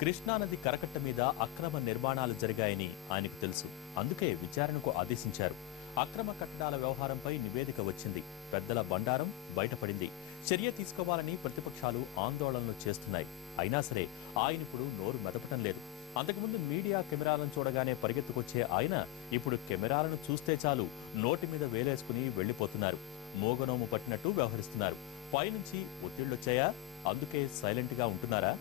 కృష్ణానది కరకట్ట మీద అక్రమ నిర్మాణాలు జరిగాయని ఆయనకు తెలుసు. అందుకే విచారణకు ఆదేశించారు. అక్రమ కట్టడాల వ్యవహారంపై నివేదిక వచ్చింది. పెద్దల బండారం బయటపడింది. చర్య తీసుకోవాలని ప్రతిపక్షాలు ఆందోళనలు చేస్తున్నాయి. అయినా సరే ఆయన ఇప్పుడు నోరు మెదపటం లేదు. అంతకుముందు మీడియా కెమెరాలను చూడగానే పరిగెత్తుకొచ్చే ఆయన ఇప్పుడు కెమెరాలను చూస్తే చాలు నోటి మీద వేలేసుకుని వెళ్లిపోతున్నారు. మోగనోము పట్టినట్టు వ్యవహరిస్తున్నారు. పైనుంచి ఒత్తిళ్లొచ్చాయా? అందుకే సైలెంట్ గా ఉంటున్నారా?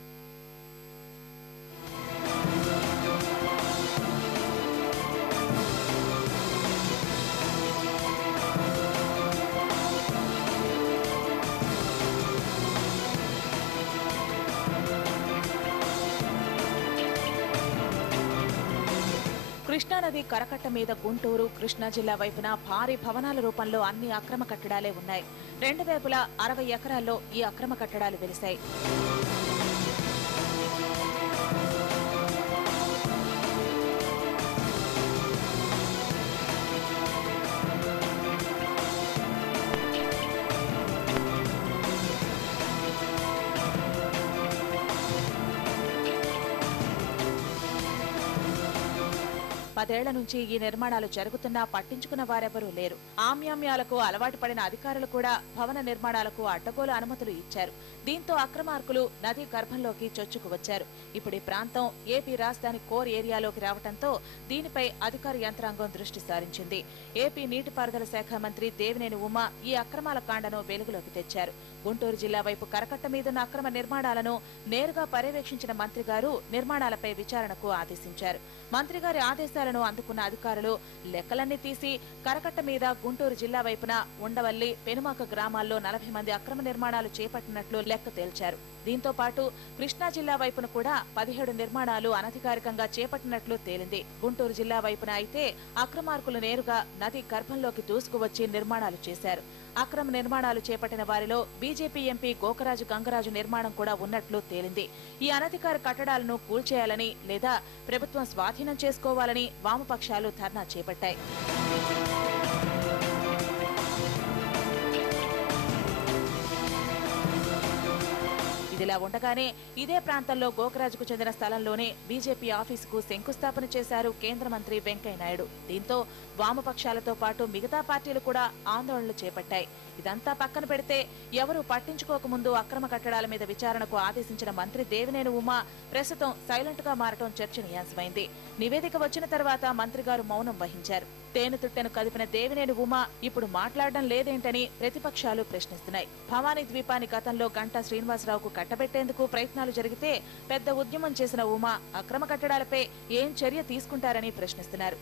కృష్ణానది కరకట్ట మీద గుంటూరు, కృష్ణా జిల్లా వైపున భారీ భవనాల రూపంలో అన్ని అక్రమ కట్టడాలే ఉన్నాయి. రెండు వైపులా 60 ఎకరాల్లో ఈ అక్రమ కట్టడాలు వెలిశాయి. పదేళ్ల నుంచి ఈ నిర్మాణాలు జరుగుతున్నా పట్టించుకున్న వారెవరూ లేరు. ఆమ్యామ్యాలకు అలవాటు పడిన అధికారులు కూడా భవన నిర్మాణాలకు అడ్డగోలు అనుమతులు ఇచ్చారు. దీంతో అక్రమార్కులు నదీ గర్భంలోకి చొచ్చుకు వచ్చారు. ఇప్పుడు ఈ ప్రాంతం ఏపీ రాజధాని కోర్ ఏరియాలోకి రావడంతో దీనిపై అధికార యంత్రాంగం దృష్టి సారించింది. ఏపీ నీటిపారుదల శాఖ మంత్రి దేవినేని ఉమా ఈ అక్రమాల కాండను వెలుగులోకి తెచ్చారు. గుంటూరు జిల్లా వైపు కరకట్ట మీదున్న అక్రమ నిర్మాణాలను నేరుగా పర్యవేక్షించిన మంత్రి గారు నిర్మాణాలపై విచారణకు ఆదేశించారు. మంత్రి గారి ఆదేశాలను అందుకున్న అధికారులు లెక్కలన్నీ తీసి కరకట్ట మీద గుంటూరు జిల్లా వైపున ఉండవల్లి, పెనుమాక గ్రామాల్లో 40 మంది అక్రమ నిర్మాణాలు చేపట్టినట్లు లెక్క తేల్చారు. దీంతో పాటు కృష్ణా జిల్లా వైపున కూడా 17 నిర్మాణాలు అనధికారికంగా చేపట్టినట్లు తేలింది. గుంటూరు జిల్లా వైపున అయితే అక్రమార్కులు నేరుగా నది గర్భంలోకి దూసుకువచ్చి నిర్మాణాలు చేశారు. అక్రమ నిర్మాణాలు చేపట్టిన వారిలో బీజేపీ ఎంపీ గోకరాజు గంగరాజు నిర్మాణం కూడా ఉన్నట్లు తేలింది. ఈ అనధికార కట్టడాలను కూల్చేయాలని లేదా ప్రభుత్వం స్వాధీనం చేసుకోవాలని వామపక్షాలు ధర్నా చేపట్టాయి. ఇదిలా ఉండగానే ఇదే ప్రాంతంలో గోకరాజుకు చెందిన స్థలంలోనే బీజేపీ ఆఫీసుకు శంకుస్థాపన చేశారు కేంద్ర మంత్రి వెంకయ్యనాయుడు. దీంతో వామపక్షాలతో పాటు మిగతా పార్టీలు కూడా ఆందోళనలు చేపట్టాయి. ఇదంతా పక్కన పెడితే ఎవరూ పట్టించుకోకముందు అక్రమ కట్టడాల మీద విచారణకు ఆదేశించిన మంత్రి దేవినేని ఉమా ప్రస్తుతం సైలెంట్ గా మారటం చర్చనీయాంశమైంది. నివేదిక వచ్చిన తర్వాత మంత్రి గారు మౌనం వహించారు. తేనెతుట్టెను కదిపిన దేవినేని ఉమా ఇప్పుడు మాట్లాడడం లేదేంటని ప్రతిపక్షాలు ప్రశ్నిస్తున్నాయి. భవానీ ద్వీపాన్ని గతంలో గంటా శ్రీనివాసరావుకు కట్టబెట్టేందుకు ప్రయత్నాలు జరిగితే పెద్ద ఉద్యమం చేసిన ఉమా అక్రమ కట్టడాలపై ఏం చర్య తీసుకుంటారని ప్రశ్నిస్తున్నారు.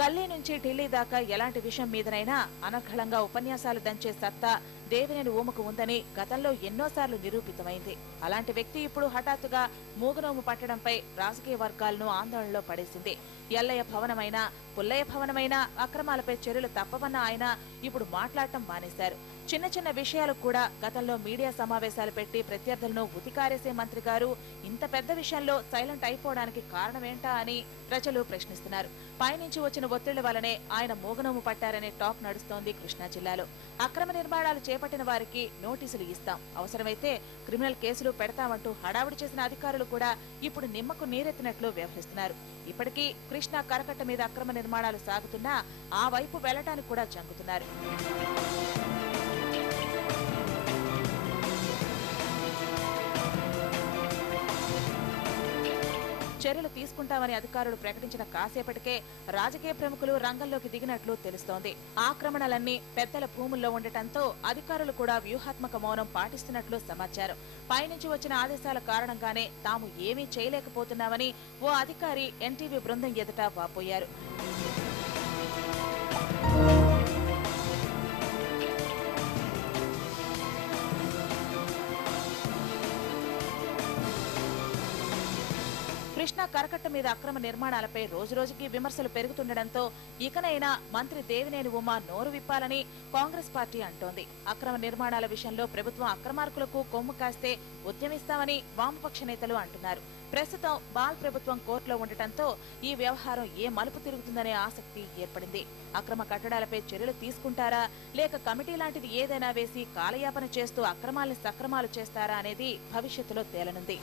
గల్లీ నుంచి ఢిల్లీ దాకా ఎలాంటి విషయం మీదనైనా అనర్ఘళంగా ఉపన్యాసాలు దంచే సత్తా దేవినేని ఉమకు ఉందని గతంలో ఎన్నోసార్లు నిరూపితమైంది. అలాంటి వ్యక్తి ఇప్పుడు హఠాత్తుగా మూగనోము పట్టడంపై రాజకీయ వర్గాలను ఆందోళనలో పడేసింది. ఎల్లయ్య భవనమైనా, పుల్లయ్య భవనమైనా అక్రమాలపై చర్యలు తప్పవన్న ఆయన ఇప్పుడు మాట్లాడటం మానేశారు. చిన్న చిన్న విషయాలకు కూడా గతంలో మీడియా సమావేశాలు పెట్టి ప్రత్యర్థులను ఉతికారేసే మంత్రి గారు ఇంత పెద్ద విషయంలో సైలెంట్ అయిపోవడానికి కారణమేంటా అని ప్రజలు ప్రశ్నిస్తున్నారు. పైనుంచి వచ్చిన ఒత్తిళ్ల వల్లనే ఆయన మూగనోము పట్టారనే టాక్ నడుస్తోంది కృష్ణా జిల్లాలో. అక్రమ నిర్మాణాలు చేపట్టిన వారికి నోటీసులు ఇస్తాం, అవసరమైతే క్రిమినల్ కేసులు పెడతామంటూ హడావుడి చేసిన అధికారులు కూడా ఇప్పుడు నిమ్మకు నీరెత్తినట్లు వ్యవహరిస్తున్నారు. ఇప్పటికీ కృష్ణా కరకట్ట మీద అక్రమ నిర్మాణాలు సాగుతున్నా ఆ వైపు వెళ్లడానికి కూడా జంకుతున్నారు. చర్యలు తీసుకుంటామని అధికారులు ప్రకటించిన కాసేపటికే రాజకీయ ప్రముఖులు రంగంలోకి దిగినట్లు తెలుస్తోంది. ఆక్రమణలన్నీ పెద్దల భూముల్లో ఉండటంతో అధికారులు కూడా వ్యూహాత్మక మౌనం పాటిస్తున్నట్లు సమాచారం. పైనుంచి వచ్చిన ఆదేశాల కారణంగానే తాము ఏమీ చేయలేకపోతున్నామని ఓ అధికారి ఎన్టీవీ బృందం ఎదుట వాపోయారు. కృష్ణా కరకట్ట మీద అక్రమ నిర్మాణాలపై రోజురోజుకి విమర్శలు పెరుగుతుండటంతో ఇకనైనా మంత్రి దేవినేని ఉమా నోరు విప్పాలని కాంగ్రెస్ పార్టీ అంటోంది. అక్రమ నిర్మాణాల విషయంలో ప్రభుత్వం అక్రమార్కులకు కొమ్ము కాస్తే ఉద్యమిస్తామని వామపక్ష నేతలు అంటున్నారు. ప్రస్తుతం బాల్ ప్రభుత్వం కోర్టులో ఉండటంతో ఈ వ్యవహారం ఏ మలుపు తిరుగుతుందనే ఆసక్తి ఏర్పడింది. అక్రమ కట్టడాలపై చర్యలు తీసుకుంటారా లేక కమిటీ లాంటిది ఏదైనా వేసి కాలయాపన చేస్తూ అక్రమాల్ని సక్రమాలు చేస్తారా అనేది భవిష్యత్తులో తేలనుంది.